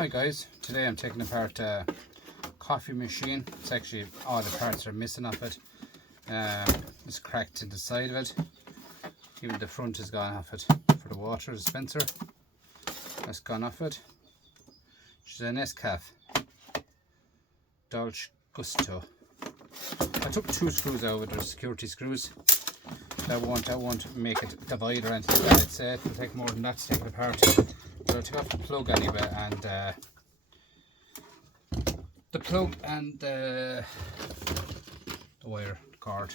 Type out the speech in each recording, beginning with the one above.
Hi guys, today I'm taking apart a coffee machine. It's actually all the parts are missing off it. It's cracked to the side of it. Even the front is gone off it for the water dispenser. That's gone off it. She's a Nescafe Dolce Gusto. I took 2 screws out with the security screws. That won't make it divide or anything like that. I'd say it'll take more than that to take it apart. But I'll take off the plug anyway, and the plug and the wire cord.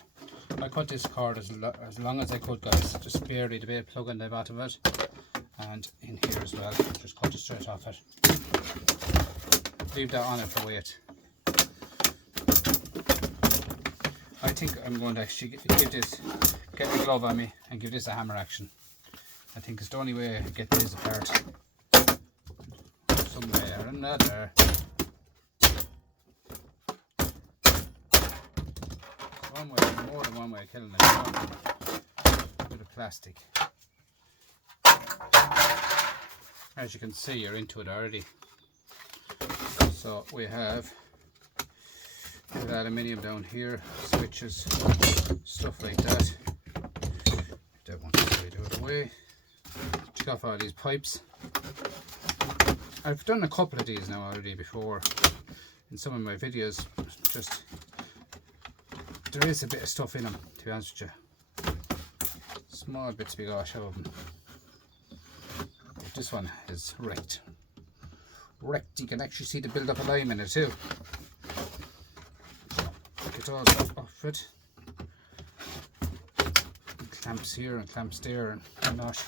I cut this cord as long as I could, guys, just barely to be able to plug in the bottom of it, and in here as well. Just cut it straight off it. Leave that on it for weight. I think I'm going to actually get my glove on me and give this a hammer action. I think it's the only way I get this apart. Some way or another. One way, more than one way of killing it. Bit of plastic. As you can see, you're into it already. So we have aluminium down here, switches, stuff like that. Don't want to slide out of the way. Take off all these pipes. I've done a couple of these now already before in some of my videos. Just there is a bit of stuff in them, to be honest with you. Small bits we got of them. But this one is wrecked. You can actually see the build up of lime in it too. Get all off it. Clamps here and clamps there and whatnot.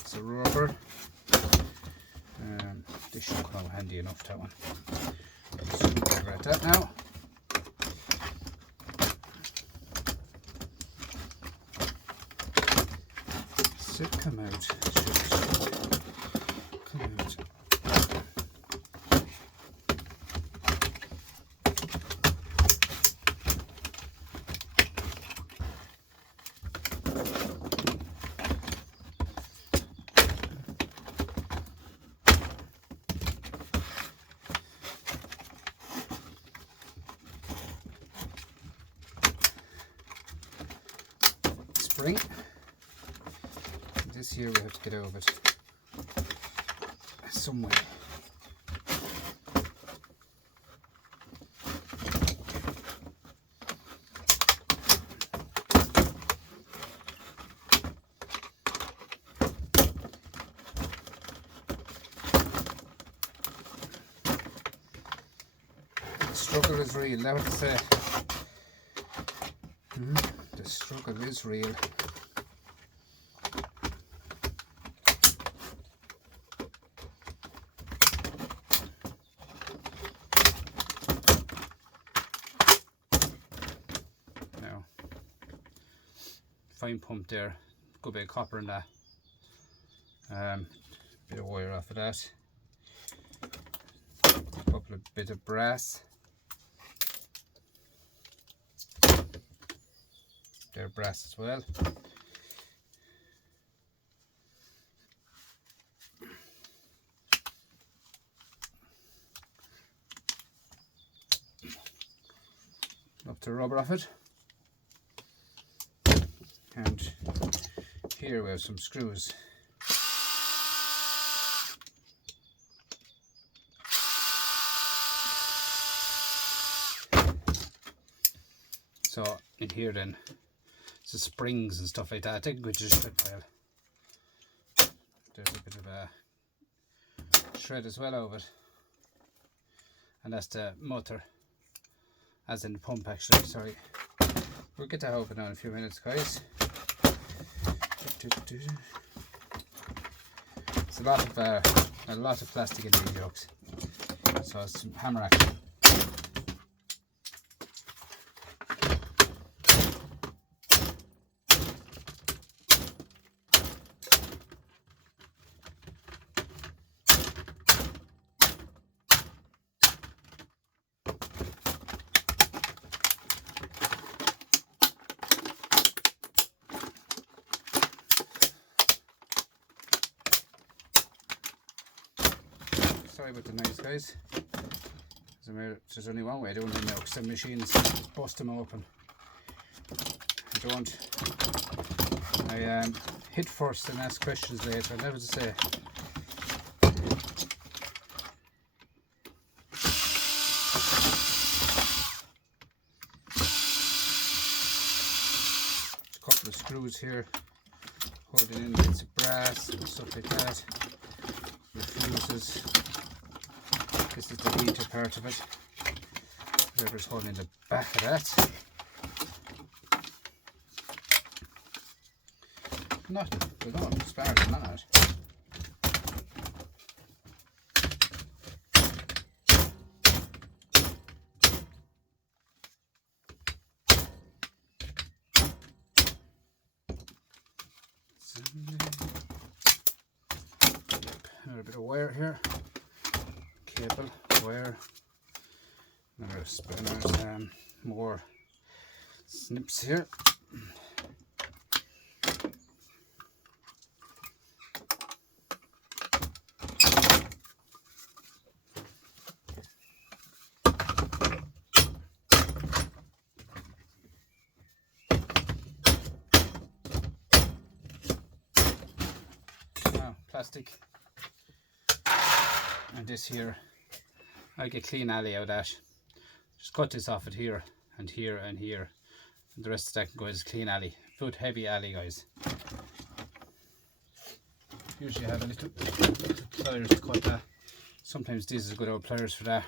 It's a rubber. This should come out handy enough, that one. Right, that now. Come out. Come out. Spring. This here we have to get over it some way. The struggle is real, now to say. The struggle is real. Fine pump there, good bit of copper in that, bit of wire off of that, a couple of bit of brass, they're brass as well, up to rubber off it. And here we have some screws. So in here then, it's the springs and stuff like that. I think we just well, there's a bit of a shred as well of it, and that's the motor, as in the pump actually. Sorry, we'll get that open now in a few minutes, guys. It's a lot of plastic in these yokes, so it's some hammer action. try with the knives, guys. There's only one way of doing them now, because the machines bust them open. I hit first and ask questions later, never to say. A couple of screws here, holding in bits of brass and stuff like that. The fuses. This is the heater part of it. Whatever's holding the back of that. Nothing. We're going to spark on it. Another bit of wire here. Cable, wire. Another spinners. More snips here. Plastic, and this here I get clean alley out of that. Just cut this off it here and here and here, and the rest of that can go as clean alley. Good heavy alley, guys. Usually have a little pliers to cut that. Sometimes these are good old pliers for that.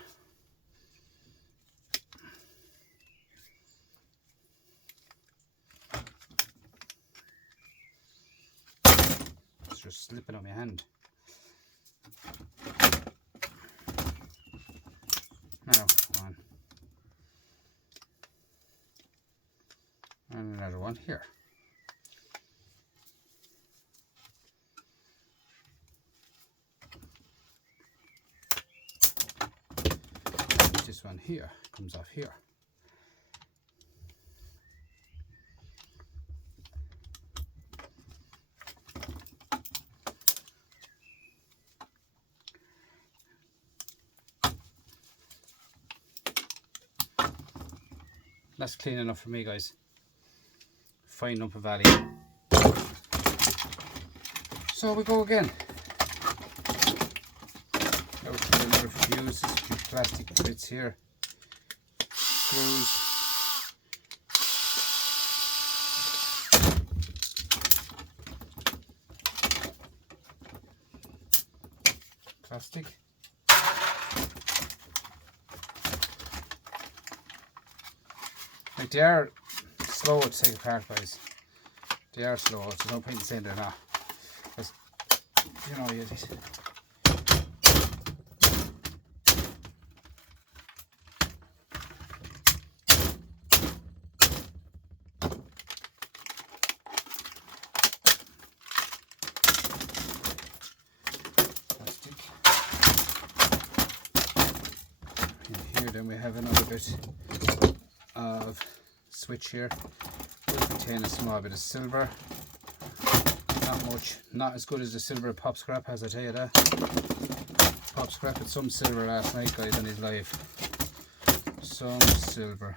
Just slipping on my hand. Now, one. And another one here. This one here comes off here. That's clean enough for me, guys. Fine up a valley. So we go again. Out to another fuses, few plastic bits here. Screws. Plastic. Like, they are slow to take apart, guys. They are slow. There's no point in saying they're not. Because, you know, you just... Plastic. And here then we have another bit of switch here. Will contain a small bit of silver. Not much, not as good as the silver Pop Scrap, as I tell you that. Pop Scrap had some silver last night, guys, on his live. Some silver.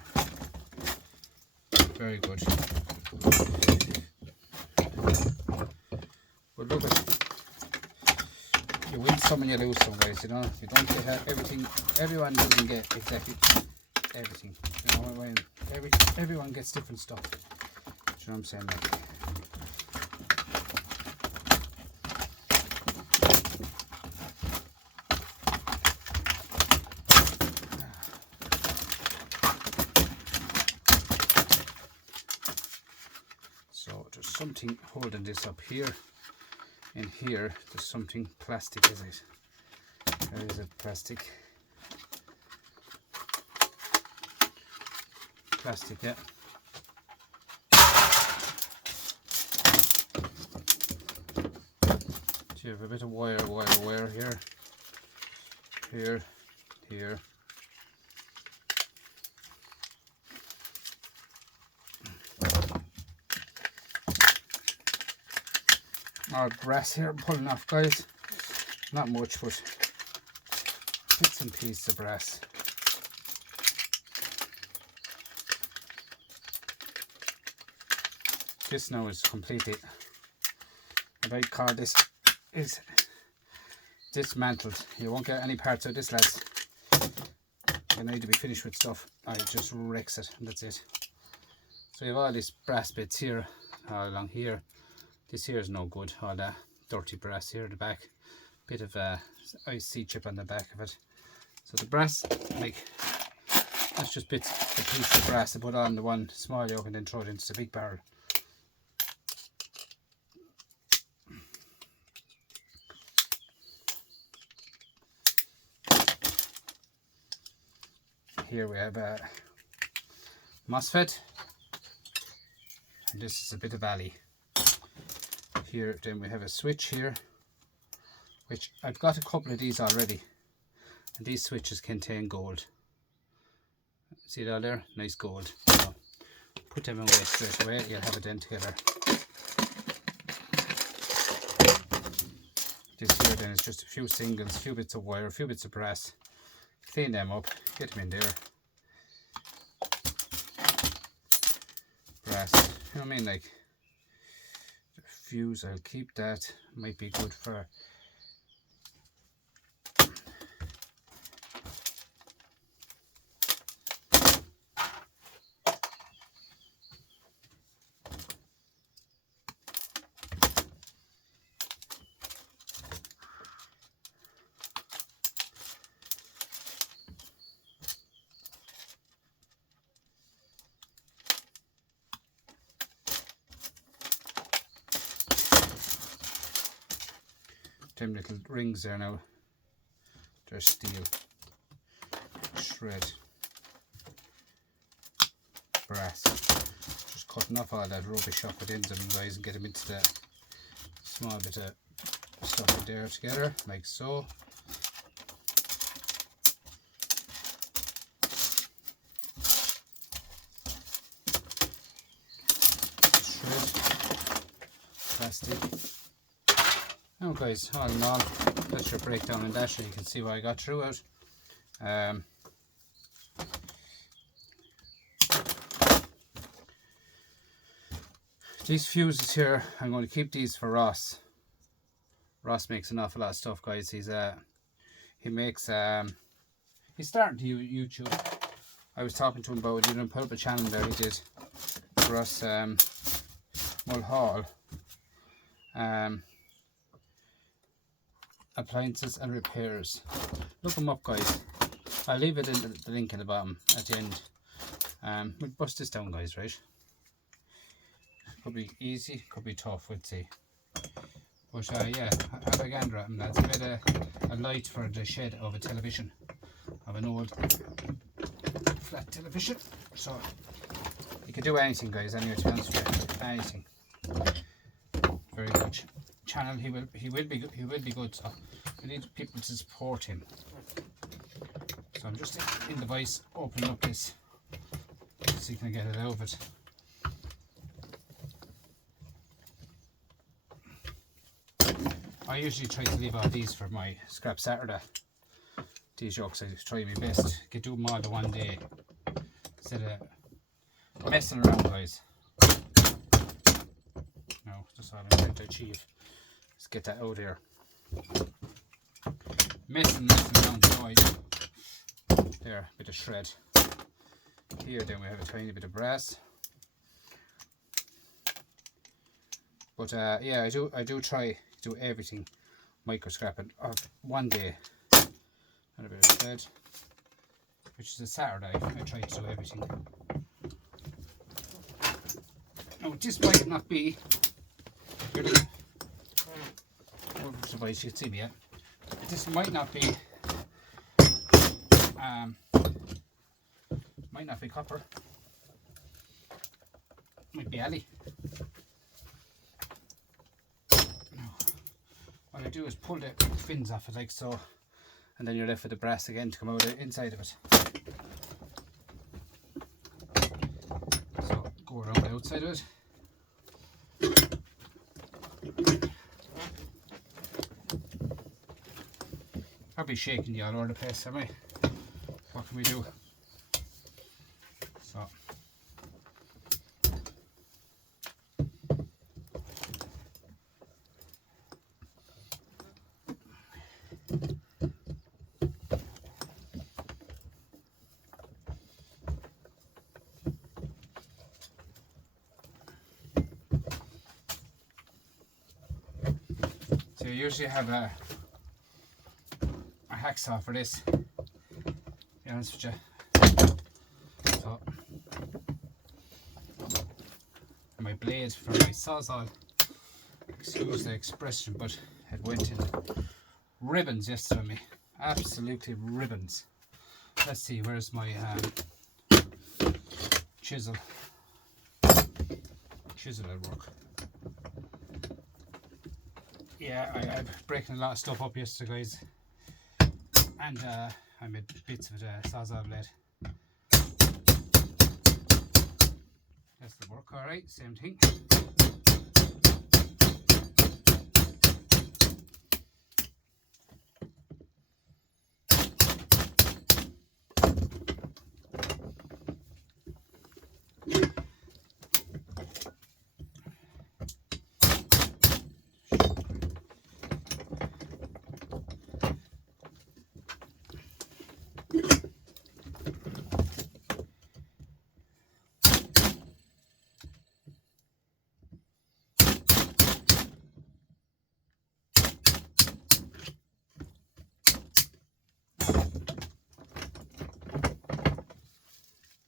Very good. But look at, you win some and you lose some, guys. You know, you don't get everything. Everyone doesn't get exactly everything. You know, when everyone gets different stuff. Do you know what I'm saying, mate? So there's something holding this up here. In here, there's something plastic, is it? There is a plastic. Plastic, yeah. So you have a bit of wire here, here. Our brass here pulling off, guys. Not much, but bits and pieces of brass. This now is completely, what I call this, is dismantled. You won't get any parts out of this, lads. You need to be finished with stuff. I just wrecks it, and that's it. So you have all these brass bits here, all along here. This here is no good, all that dirty brass here at the back. Bit of IC chip on the back of it. So the brass, like, that's just bits, a piece of brass to put on the one small yoke and then throw it into the big barrel. Here we have a MOSFET, and this is a bit of alley. Here then we have a switch here, which I've got a couple of these already, and these switches contain gold. See that there? Nice gold. So put them away straight away, you'll have it then together. This here then is just a few singles, a few bits of wire, a few bits of brass. Clean them up, get them in there. Brass, you know what I mean, like the fuse, I'll keep that, might be good for them little rings there now. They're steel. Shred. Brass. Just cutting off all that rubbish off within them, guys, and get them into the small bit of stuff in there together, like so. Shred. Plastic. Now guys, all in all, that's your breakdown in that, so you can see what I got through it. These fuses here, I'm going to keep these for Ross. Ross makes an awful lot of stuff, guys. He makes he's starting to YouTube. I was talking to him about, he didn't put up a channel there, he did, for us, Mulhall. Appliances and repairs. Look them up, guys. I'll leave it in the link in the bottom at the end. We'll bust this down, guys, right? Could be easy, could be tough, we'll see. But yeah, have a gander at them, lads. I made a light for the shed of a television, of an old flat television. So you can do anything, guys, anyway, to be honest with you. Anything. Very good channel. He will be good. So we need people to support him. So I'm just in the vice opening up this so you can get it out of it. I usually try to leave all these for my scrap Saturday. These yokes, I try my best. Get do them all the one day instead of messing around, guys. No, that's all I'm trying to achieve. Let's get that out here. Messing around, guys. There, bit of shred. Here then we have a tiny bit of brass. But yeah, I do try to do everything micro scrapping of one day. And a bit of thread, which is a Saturday. I try to do everything. Now this might not be device you can see me yet. This might not be copper. Might be alley. What I do is pull the fins off it like so, and then you're left with the brass again to come out inside of it. So go around the outside of it. probably shaking you all over the place, am I? What can we do? So. So you usually have a hacksaw for this, to be honest with you. So, and my blade for my sawzall, excuse the expression, but it went in ribbons yesterday on me. Absolutely ribbons. Let's see, where's my chisel? Chisel at work. Yeah, I'm breaking a lot of stuff up yesterday, guys. And I made bits of the sawzall blade. That's the work, alright, same thing.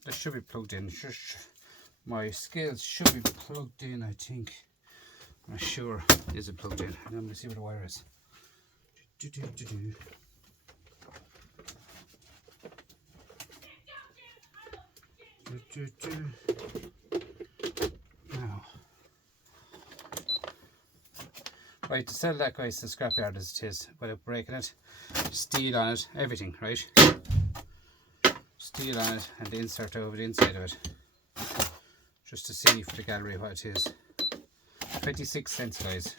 This should be plugged in. My scales should be plugged in, I think. I'm not sure. Is it plugged in? I'm going to see where the wire is. Now. Right, to sell that, guys, to the scrapyard as it is, without breaking it, steel on it, everything, right? Steel on it and the insert over the inside of it, just to see for the gallery what it is. 26 cents, guys.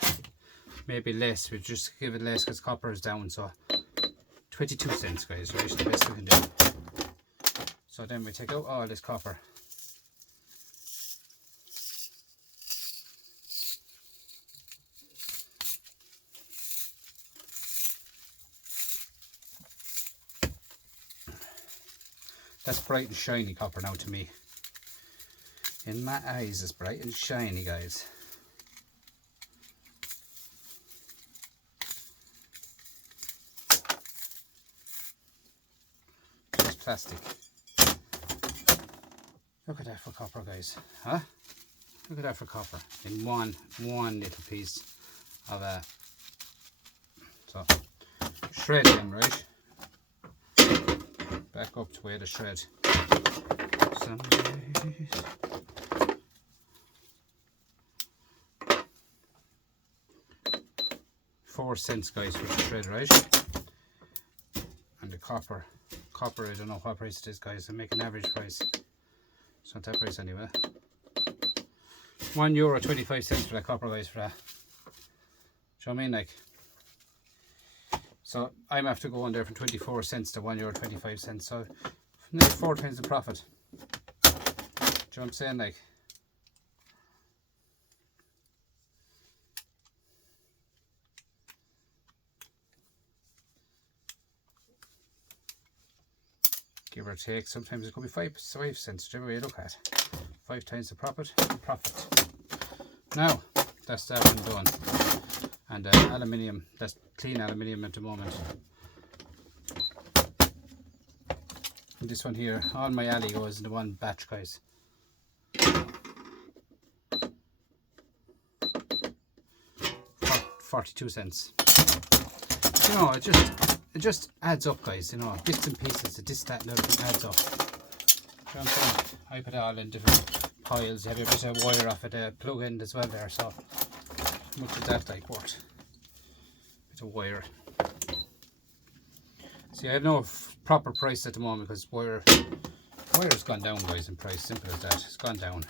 Maybe less, we'll just give it less because copper is down, so 22 cents, guys, right? The best we can do. So then we take out all this copper. That's bright and shiny copper now to me. In my eyes, it's bright and shiny, guys. Just plastic. Look at that for copper, guys. Huh? Look at that for copper. In one little piece of a... So, shred them, right? Back up to where the shred. Some days. $4 guys for the shred, right? And the copper, I don't know what price it is, guys. I make an average price. It's not that price anyway. €1.25 for that copper, guys, for that. Do you know what I mean? Like, so I'm after going there from 24 cents to €1.25. So nearly 4 times the profit. Do you know what I'm saying? Like, give or take, sometimes it could be 5 cents, whichever way you look at. 5 times the profit. Now, that's that one done. And aluminium, that's clean aluminium at the moment. And this one here, all my alley goes in the one batch, guys. 42 cents. You know, it just adds up, guys, you know, bits and pieces, this, that, and everything adds up. You know what I'm saying? I put it all in different piles. You have a bit of wire off at plug end as well there, so much of that like worked. Bit of wire. See, I have no proper price at the moment because wire's gone down, guys, in price. Simple as that. It's gone down.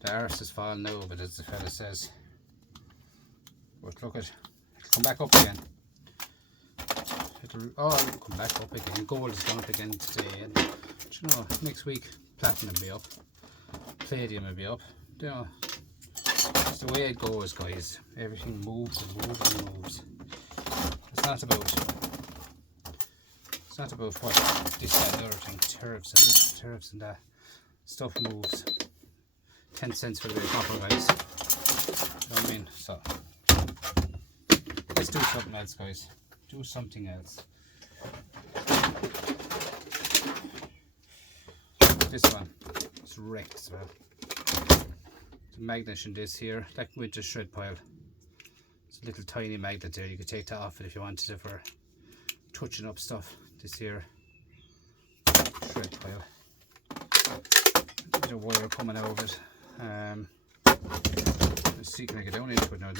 The arse is falling now, but as the fella says. But look at, it'll come back up again. it'll all come back up again. Gold has gone up again today, and you know, next week platinum will be up, palladium will be up. You know, it's the way it goes, guys. Everything moves and moves and moves. It's not about what this, that, and the other thing, tariffs and this, tariffs and that. Stuff moves. 10 cents for the bit of copper, guys. You know what I mean? So let's do something else, guys. Do something else. This one, it's wrecked as well. The magnet in this here, that can go into a shred pile. It's a little tiny magnet there. You could take that off it if you wanted it for touching up stuff. This here, shred pile. A bit of wire coming out of it. Let's see, can I get down into it now?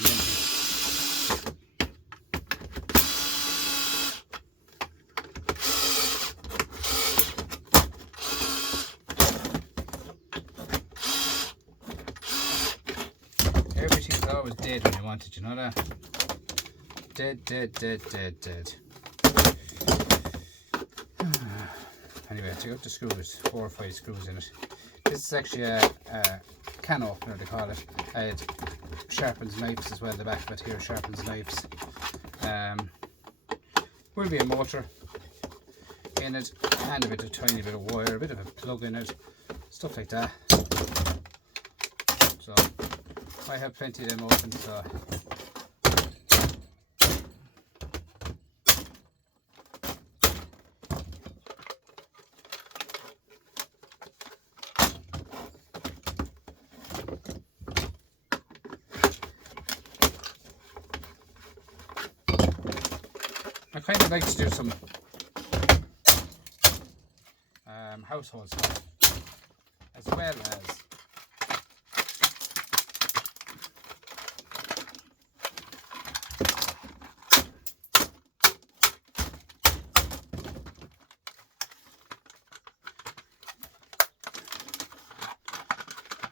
Everything's always dead when you want it, you know that? Dead, dead, dead, dead, dead. Anyway, I took out the screws, 4 or 5 screws in it. This is actually a can opener, they call it. It sharpens knives as well. The back of it here sharpens knives. Will be a motor in it, and a tiny bit of wire, a bit of a plug in it, stuff like that. So I have plenty of them open, so I kind of like to do some household stuff as well as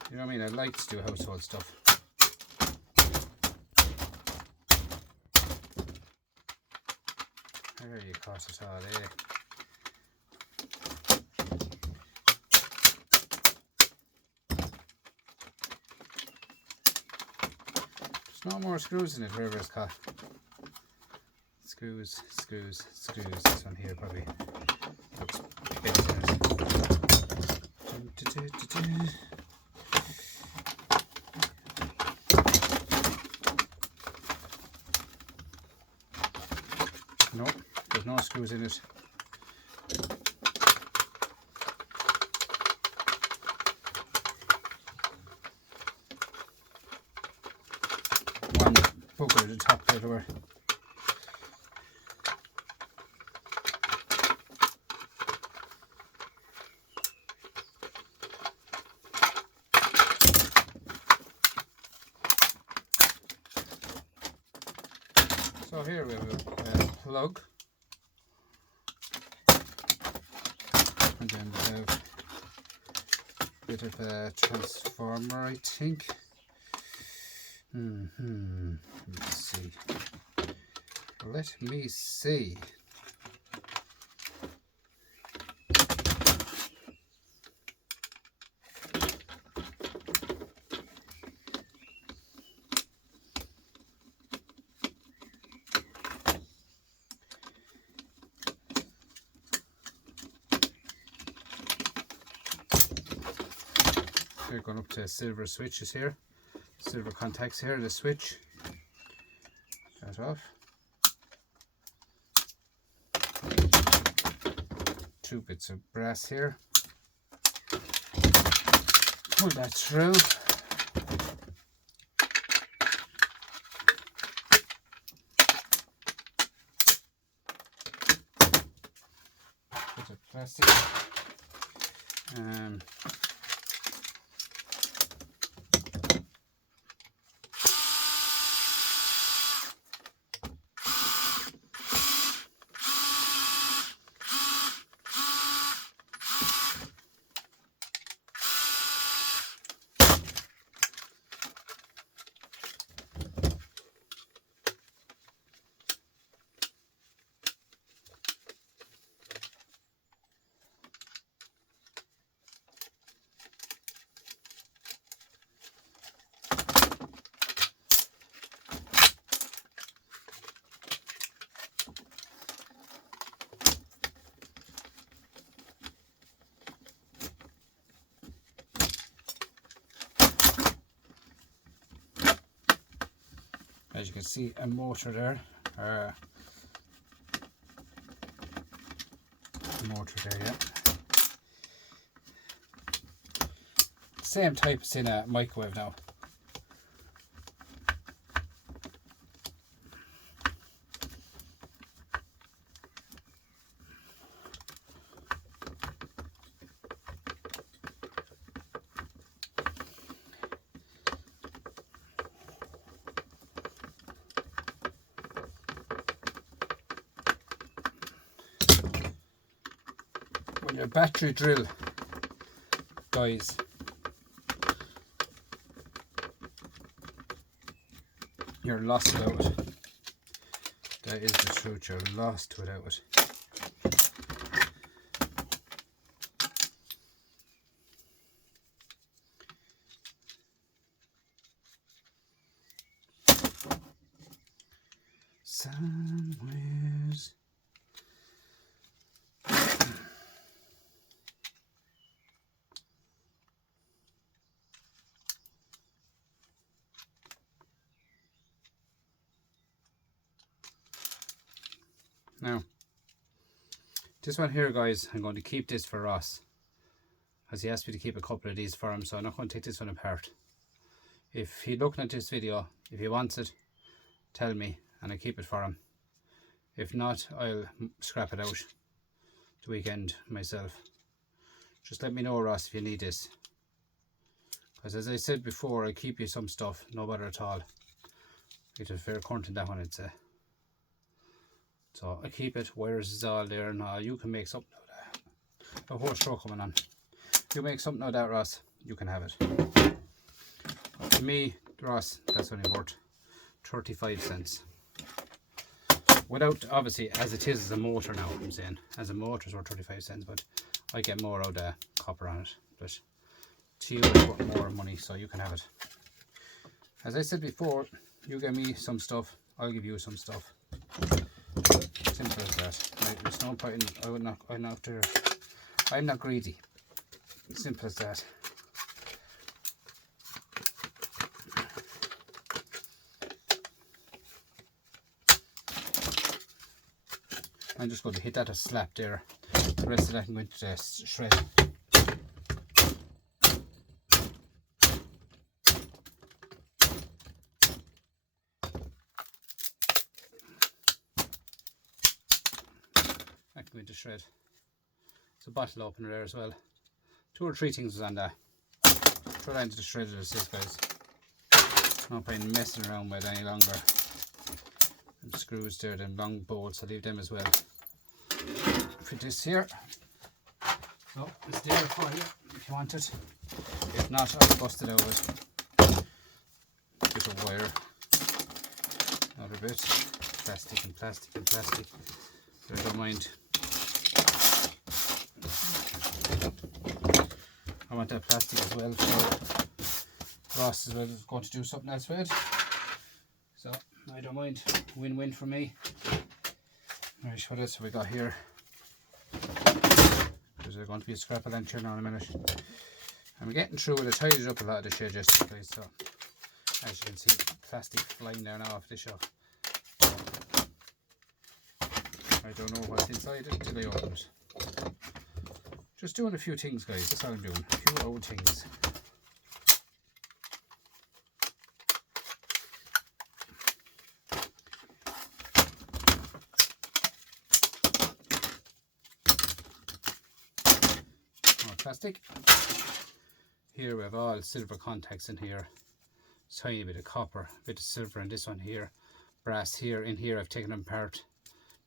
you know what I mean. I like to do household stuff. There you caught it all there. There's no more screws in it, wherever it's caught. Screws, screws, screws. This one here probably looks big in it. No, there's no screws in it. One poker at the top there to where. So here we have a plug, and then we have a bit of a transformer, I think. Let's see. Let me see. We're going up to silver switches here, silver contacts here, the switch, that off, 2 bits of brass here, pull that through, bit of plastic, as you can see, a motor there. Motor there, yeah. Same type as in a microwave now. When your battery drill dies, you're lost without it. That is the truth, you're lost without it. Somewheres. Now, this one here, guys, I'm going to keep this for Ross, as he asked me to keep a couple of these for him, so I'm not going to take this one apart. If he's looking at this video, if he wants it, tell me and I keep it for him. If not, I'll scrap it out the weekend myself. Just let me know, Ross, if you need this, because as I said before, I keep you some stuff, no bother at all. It's a fair current in that one, I'd say. So I keep it, wires is all there, and you can make something out of that. A whole show coming on. You make something out of that, Ross, you can have it. But to me, Ross, that's only worth 35 cents. Without, obviously, as it is as a motor now, I'm saying, as a motor it's worth 35 cents, but I get more out of the copper on it. But to you it's worth more money, so you can have it. As I said before, you give me some stuff, I'll give you some stuff. Simple as that. Right, there's no point in, I'm not greedy. Simple as that. I'm just going to hit that a slap there. The rest of that I'm going to shred. I'm going to shred. It's a bottle opener there as well. 2 or 3 things was on that. Throw that into the shredder, as this, guys. No point messing around with it any longer. And screws there, them long bolts, I'll leave them as well. For this here. So it's there for you if you want it. If not, I'll bust it out with a bit of wire. Another bit. Plastic and plastic and plastic. But I don't mind. I want that plastic as well for Ross as well. Is going to do something else with it. So I don't mind. Win-win for me. Right, what else have we got here? There's going to be a scrap of lantern now in a minute. I'm getting through it. I tidied it up a lot of the shed yesterday, so as you can see, plastic flying there now off the shelf. I don't know what's inside it until I open it. Just doing a few things, guys. That's all I'm doing. A few old things. Plastic. Here we have all silver contacts in here. Tiny bit of copper, a bit of silver, and this one here, brass here. In here I've taken them apart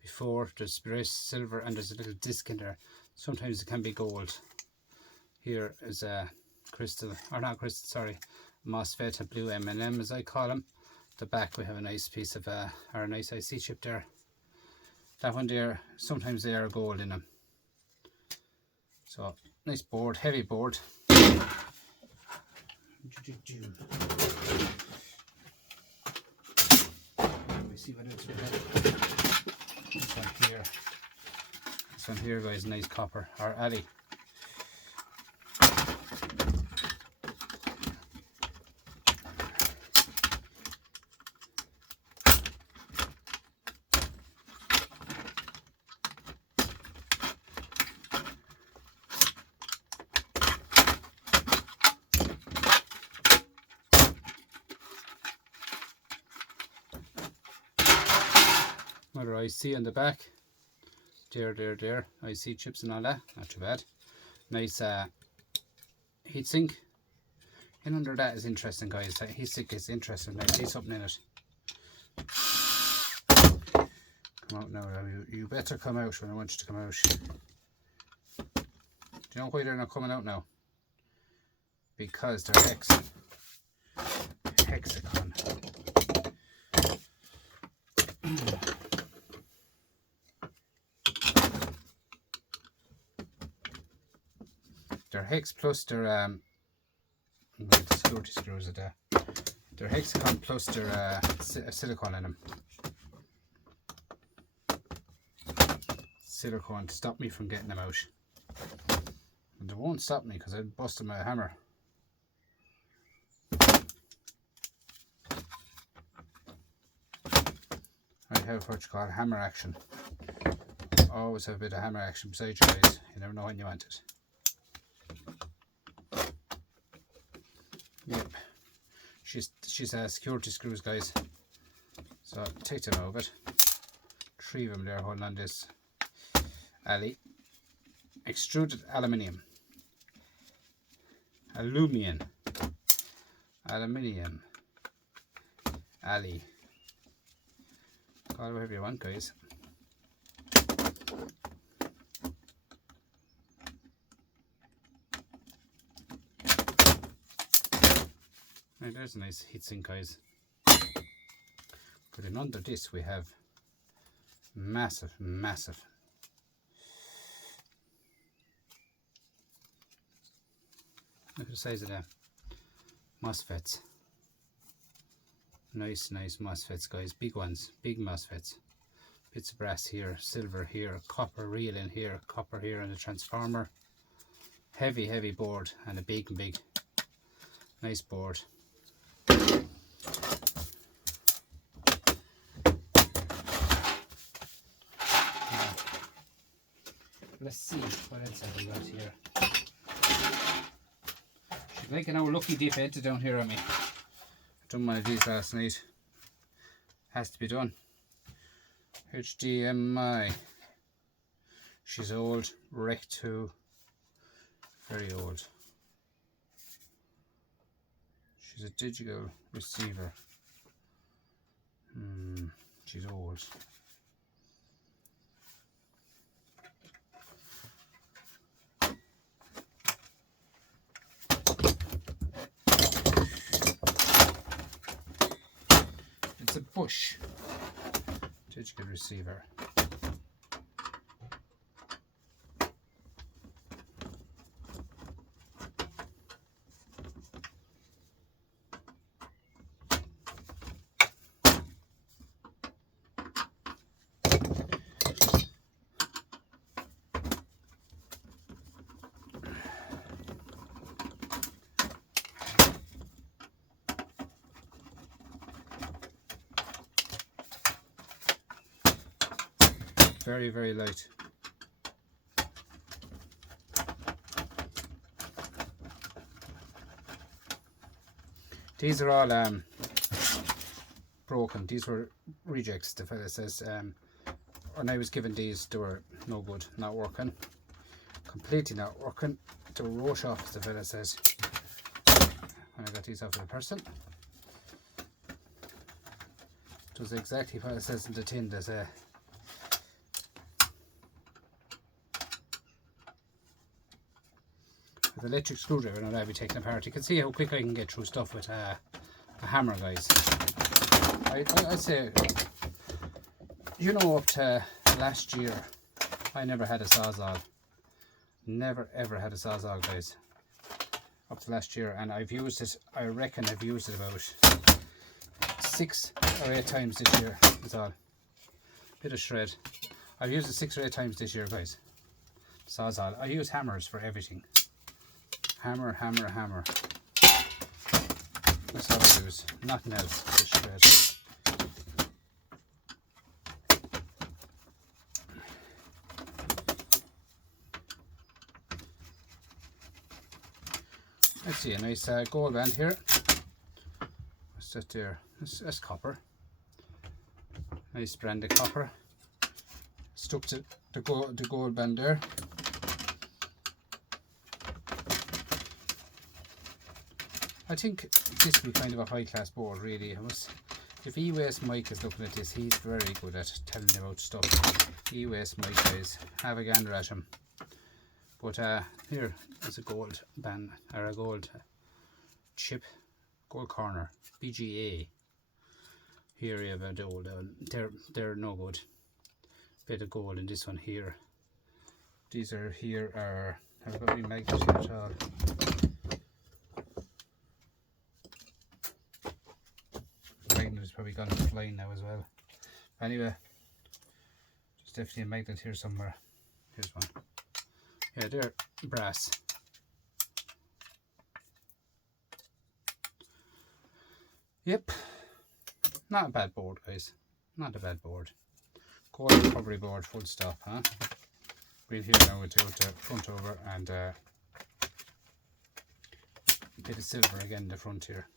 before. There's brass silver and there's a little disc in there. Sometimes it can be gold. Here is a crystal, or not crystal, sorry, MOSFET, a blue M&M as I call them. The back we have a nice piece of or a nice IC chip there. That one there, sometimes they are gold in them. So nice board, heavy board. Let me see what else we have. This one here. This one here, guys, nice copper or alley. Another IC on the back. There. IC chips and all that. Not too bad. Nice heatsink. In under that is interesting, guys. That heatsink is interesting. Now see something in it. Come out now. You better come out when I want you to come out. Do you know why they're not coming out now? Because they're hexagon. They're hex plus their the security screws are there. They're hexagon plus their silicone in them. Silicone to stop me from getting them out. And they won't stop me because I'd bust them with a hammer. I have what you call hammer action. Always have a bit of hammer action beside you guys. You never know when you want it. Yep. She's security screws, guys. So take them out of it. 3 of them there holding on this alley. Extruded aluminium. Aluminium. Alley. Call it whatever you want, guys. Right, there's a nice heatsink, guys. But then under this we have massive. Look at the size of them. MOSFETs. Nice MOSFETs, guys. Big ones. Big MOSFETs. Bits of brass here, silver here, copper reel in here, copper here on the transformer. Heavy board and a big nice board. Let's see what else have we got here. She's making our lucky dip head down here on me. I've done one of these last night. Has to be done. HDMI. She's old. Rec 2. Very old. She's a digital receiver. She's old. It's a Bosch digital receiver. Very light. These are all broken. These were rejects. The fella says when I was given these, they were no good, not working, completely not working. They were wrote off, the fella says, when I got these off of the person. It was exactly what it says in the tin. There's a with the electric screwdriver, and I'll be taking apart. You can see how quick I can get through stuff with a hammer, guys. I'd say, you know, up to last year, I never had a Sawzall. Never ever had a Sawzall, guys. Up to last year, and I've used it. I reckon I've used it about 6 or 8 times this year. That's all. Bit of shred. I've used it 6 or 8 times this year, guys. Sawzall. I use hammers for everything. Hammer. That's all I use. Nothing else. Just shred. Let's see, a nice gold band here. What's that there? That's copper. Nice brand of copper. stuck to the gold band there. I think this will be kind of a high class board really. If E-Waste Mike is looking at this, he's very good at telling you about stuff. E-Waste Mike, guys, have a gander at him. But here is a gold band, or a gold chip, gold corner, BGA. Here you have the old, they're no good. Bit of gold in this one here. These are here are, have I got any magnets here at all? Magnet is probably gone flying now as well. Anyway, there's definitely a magnet here somewhere. Here's one. Yeah, they're brass. Yep, not a bad board, guys. Not a bad board. Gold recovery board, full stop, huh? We're here now with the front over and a bit of silver again in the front here.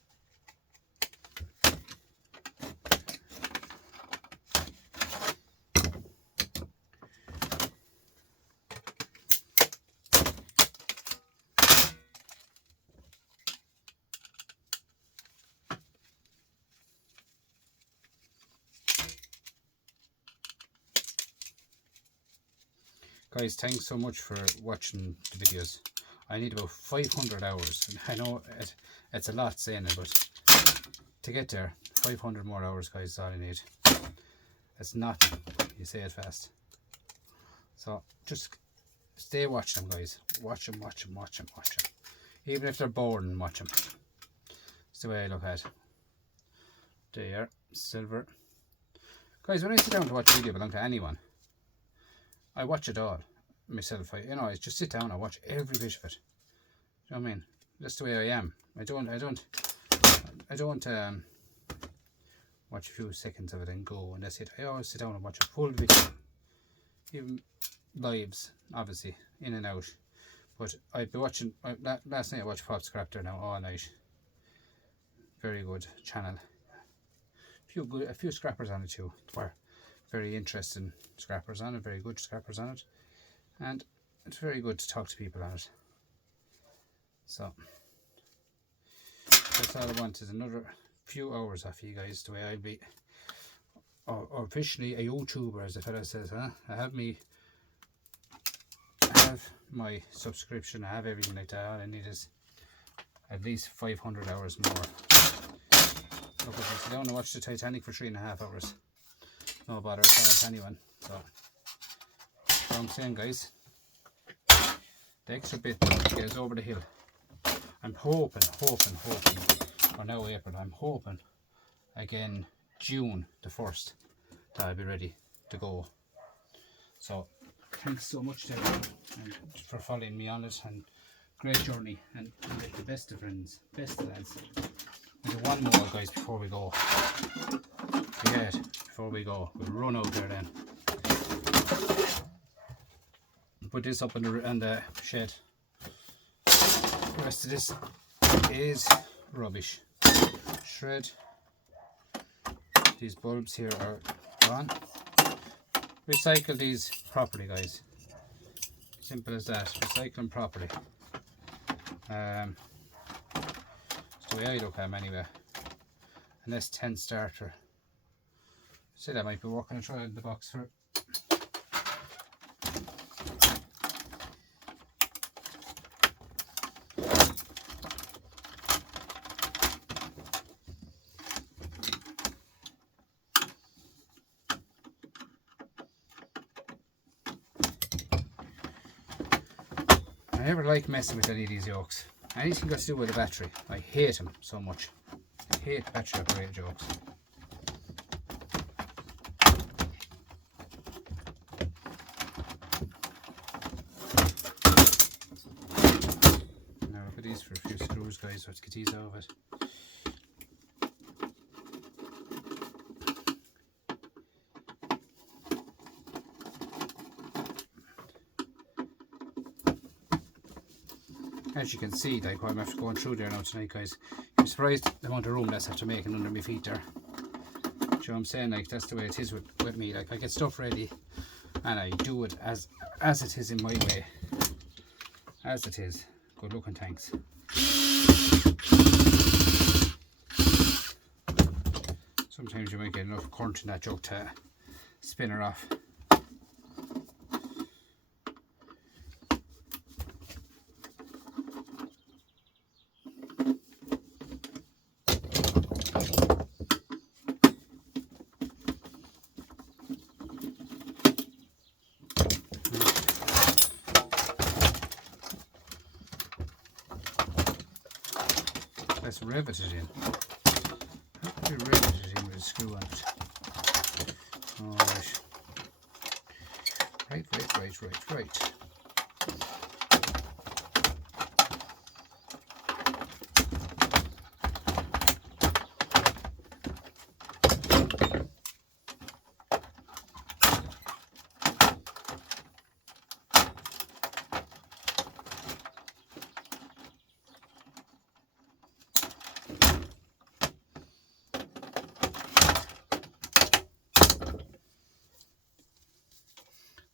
Guys, thanks so much for watching the videos. I need about 500 hours. I know it's a lot saying it, but to get there, 500 more hours, guys, is all I need. It's nothing. You say it fast. So just stay watching them, guys. Watch them. Even if they're boring, watch them. That's the way I look at it. There, silver. Guys, when I sit down to watch a video belong to anyone, I watch it all myself. I just sit down and watch every bit of it. You know what I mean? That's the way I am. I don't watch a few seconds of it and go and that's it. I always sit down and watch a full video. Even lives, obviously, in and out. But I'd be watching, last night I watched Pop Scrapter now all night. Very good channel. A few scrappers on it too. Very interesting scrappers on it, very good scrappers on it, and it's very good to talk to people on it. So that's all I want, is another few hours off you guys, the way I'll be officially a YouTuber, as the fella says, huh? I have my subscription, I have everything like that. All I need is at least 500 hours more. Look, if I sit down and watch the Titanic for 3.5 hours, no bother at all to anyone. So what I'm saying, guys, the extra bit goes over the hill. I'm hoping, or now April, I'm hoping again June the 1st that I'll be ready to go. So thanks so much to everyone and for following me on it, and great journey, and make the best of friends, best of lads. We'll do one more, guys, before we go. Before we go, we'll run out there then. Put this up in the shed. The rest of this is rubbish. Shred. These bulbs here are gone. Recycle these properly, guys. Simple as that. Recycle them properly. That's the way I look at them anyway. An S10 starter. Say that might be working. I'll try it in the box for. I never like messing with any of these yokes. Anything got to do with the battery, I hate them so much. I hate battery operated yokes. Now look at these for a few screws, guys. Let's get these out of it. As you can see, like what I'm after going through there now tonight, guys. I'm surprised the amount of room that's after making under my feet there. Do you know what I'm saying? Like, that's the way it is with me. Like, I get stuff ready and I do it as it is in my way, as it is. Good looking, thanks. Sometimes you might get enough current in that jug to spin her off. Let's rivet it in. How can we rivet it in with a screw on it? Alright. Right.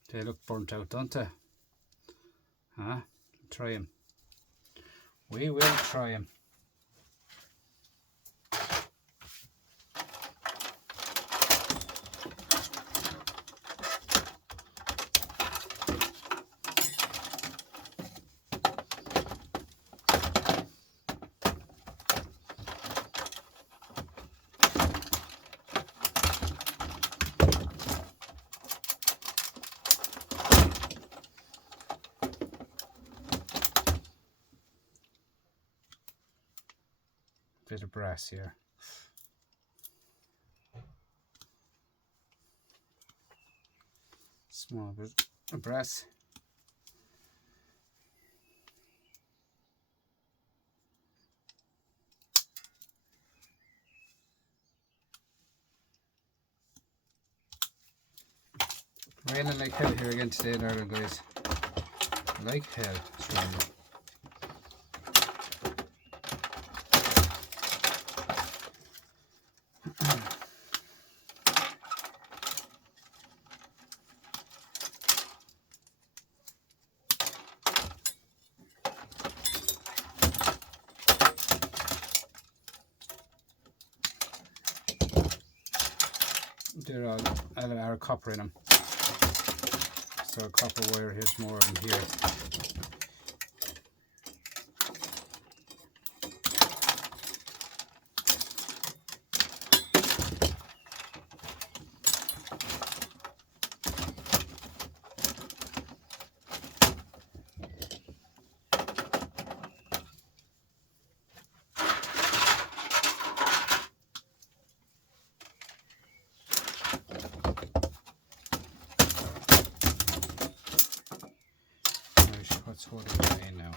They look burnt out, don't they? Huh? Try them. We will try them. Bit of brass here. Small bit of brass. Raining like hell here again today in Ireland, guys. Like hell, it's raining. They're all our copper in them. So copper wire, here's more of them here. Let's hold it in now.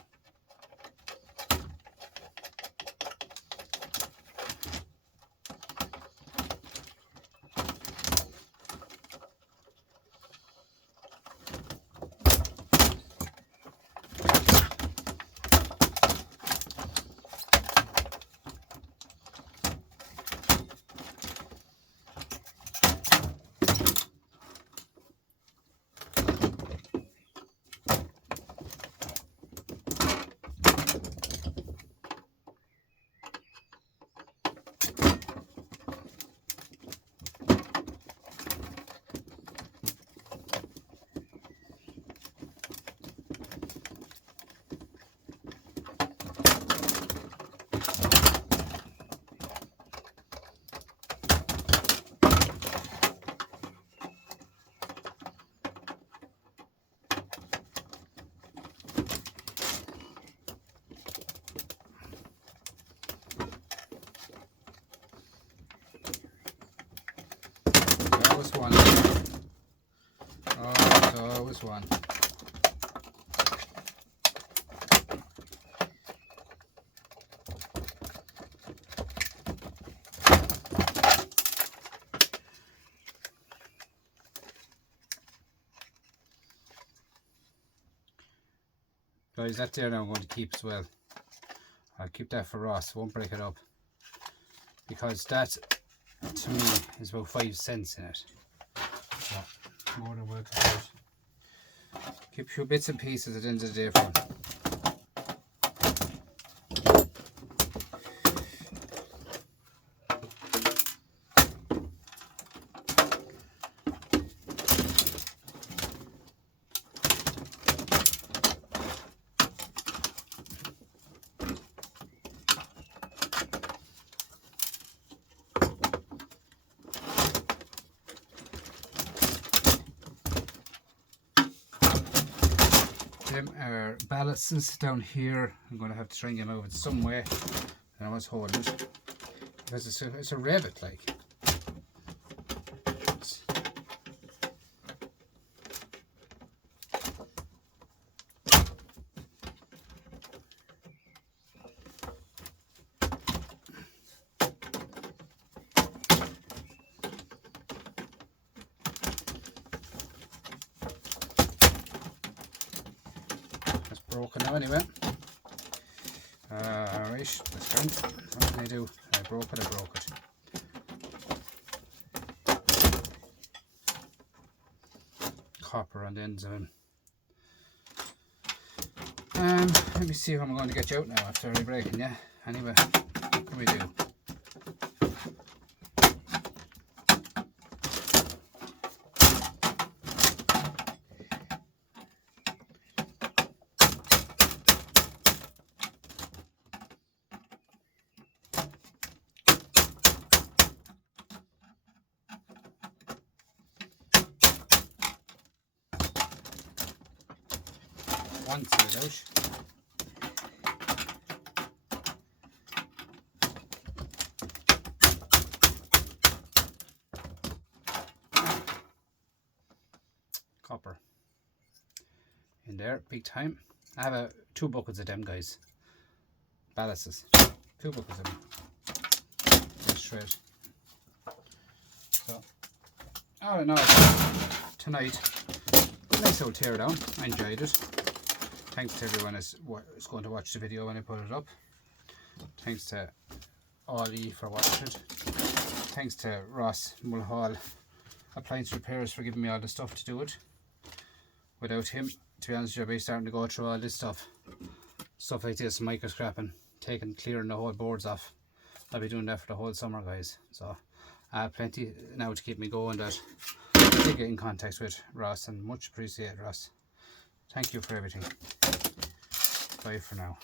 That was one. Oh, that was one. Guys, that there now I'm going to keep as well. I'll keep that for Ross, won't break it up. Because that, to me, is about 5 cents in it. So, More than welcome to it. Keep a few bits and pieces at the end of the day for them. Them are ballasts down here. I'm going to have to try and get them out in some way. And I was holding it because it's a rabbit like. Broken now anyway. Alright, that's grand. What can I do? I broke it. Copper on the ends of them. Let me see how I'm going to get you out now after re-breaking, yeah? Anyway, what can we do? One side out. Copper in there, big time. I have two buckets of them guys. Ballasts. 2 buckets of them. Straight. So, all in all, tonight, nice old tear down. I enjoyed it. Thanks to everyone who's going to watch the video when I put it up. Thanks to Ollie for watching it. Thanks to Ross Mulhall Appliance Repairs for giving me all the stuff to do it. Without him, to be honest, I'd be starting to go through all this stuff like this, micro scrapping, clearing the whole boards off. I'll be doing that for the whole summer, guys. So plenty now to keep me going that I did get in contact with Ross, and much appreciated, Ross. Thank you for everything. Bye for now.